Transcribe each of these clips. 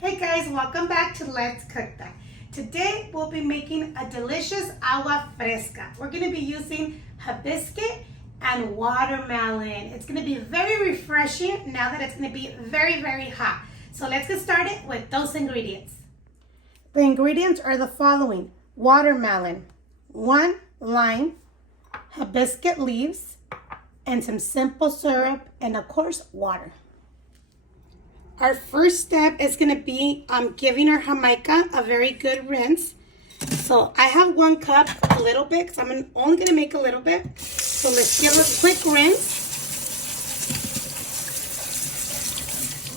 Hey guys, welcome back to Let's Cook That. Today we'll be making a delicious agua fresca. We're going to be using hibiscus and watermelon. It's going to be very refreshing now that it's going to be very, very hot. So let's get started with those ingredients. The ingredients are the following: watermelon, 1 lime, hibiscus leaves, and some simple syrup, and of course water. Our first step is going to be giving our Jamaica a very good rinse. So I have 1 cup, a little bit, because I'm only going to make a little bit. So let's give a quick rinse.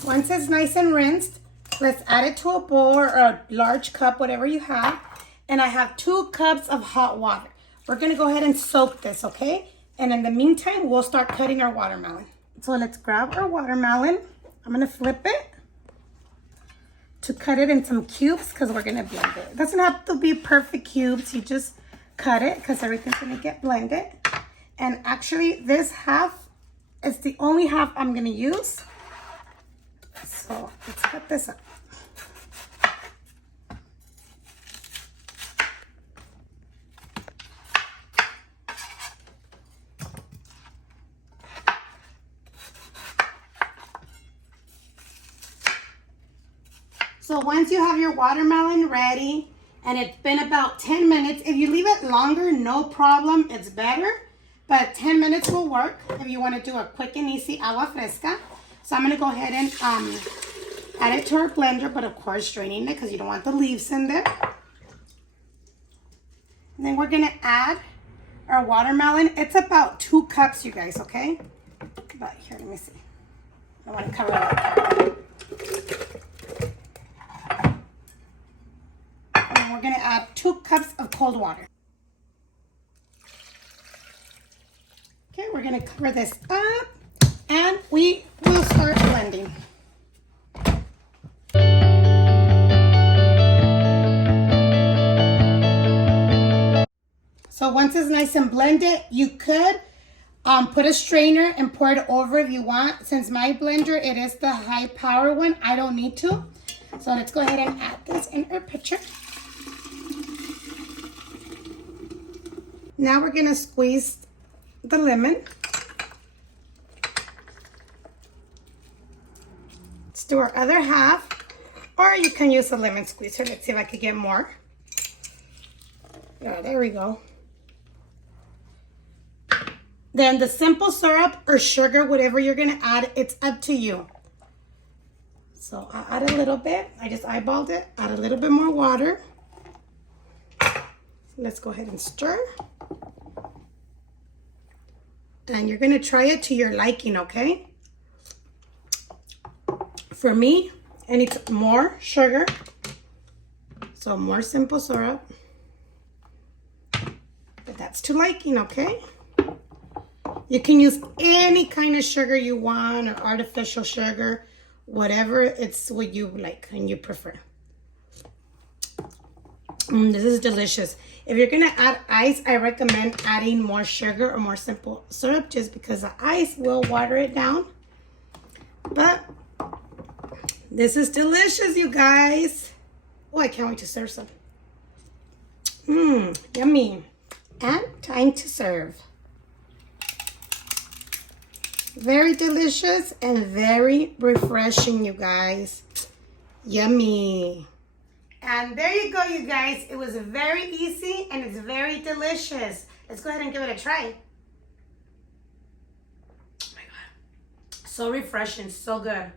Once it's nice and rinsed, let's add it to a bowl or a large cup, whatever you have. And I have 2 cups of hot water. We're going to go ahead and soak this, okay? And in the meantime, we'll start cutting our watermelon. So let's grab our watermelon. I'm going to flip it to cut it in some cubes because we're going to blend it. It doesn't have to be perfect cubes. You just cut it because everything's going to get blended. And actually, this half is the only half I'm going to use. So let's cut this up. So once you have your watermelon ready, and it's been about 10 minutes, if you leave it longer, no problem, it's better. But 10 minutes will work if you want to do a quick and easy agua fresca. So I'm going to go ahead and add it to our blender, but of course draining it because you don't want the leaves in there. And then we're going to add our watermelon. It's about 2 cups, you guys, okay? But here, let me see. I want to cover it up. We're going to add 2 cups of cold water. Okay, we're going to cover this up and we will start blending. So once it's nice and blended, you could put a strainer and pour it over if you want. Since my blender, it is the high power one, I don't need to. So let's go ahead and add this in our pitcher. Now we're going to squeeze the lemon. Let's do our other half, or you can use a lemon squeezer. Let's see if I could get more. Yeah, there we go. Then the simple syrup or sugar, whatever you're going to add, it's up to you. So I'll add a little bit. I just eyeballed it. Add a little bit more water. Let's go ahead and stir. And you're going to try it to your liking, okay? For me, I need more sugar. So more simple syrup. But that's to liking, okay? You can use any kind of sugar you want or artificial sugar. Whatever, it's what you like and you prefer. This is delicious. If you're going to add ice, I recommend adding more sugar or more simple syrup just because the ice will water it down. But this is delicious, you guys. Oh, I can't wait to serve some. Yummy. And time to serve. Very delicious and very refreshing, you guys. Yummy. And there you go, you guys. It was very easy and it's very delicious. Let's go ahead and give it a try. Oh my God. So refreshing, so good.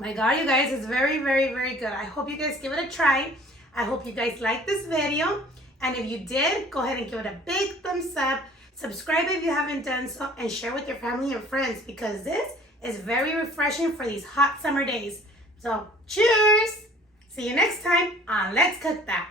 My God, you guys, it's very, very, very good. I hope you guys give it a try. I hope you guys like this video. And if you did, go ahead and give it a big thumbs up. Subscribe if you haven't done so, and share with your family and friends because this is very refreshing for these hot summer days. So cheers! See you next time on Let's Cook That.